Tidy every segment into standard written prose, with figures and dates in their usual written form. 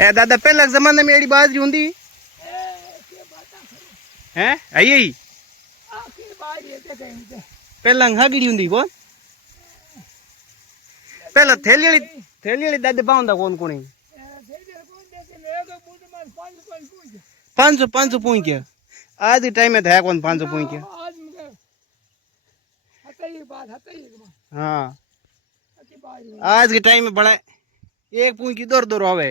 ए दादा पहला जमाने में एड़ी बाजरी हुंदी हैं आई पहला हागड़ी हुंदी कोन पहला थैली वाली दादे पाउंदा कौन कोनी 500 पूई के आज के टाइम में था कौन 500 पूई के हाँ आज के टाइम में बड़ा एक पूई की दौर दौर आवे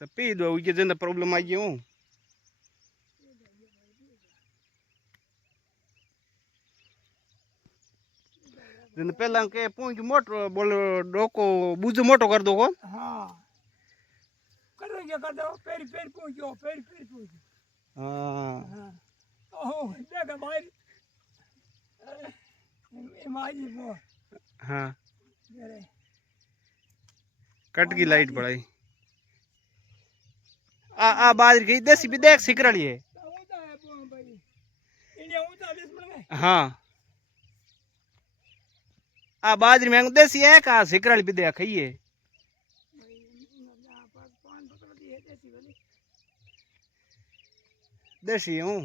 सब पी दो ये जिंदा प्रॉब्लम आई हूँ जिंदा पहला के पूई की मोटर बोल डोको बुझ मोटो कर दो कौन हाँ करेंगे कर दो पेरी पेरी पूछो पेरी पेरी पूछो हाँ ओह देखा भाई इमाजी वो हाँ कट की लाइट पड़ाई आ बाजरी की देसी भी देख सिक रही है हाँ आ बाजरी में देसी है का सिक रही भी देख खाइए देसी हूँ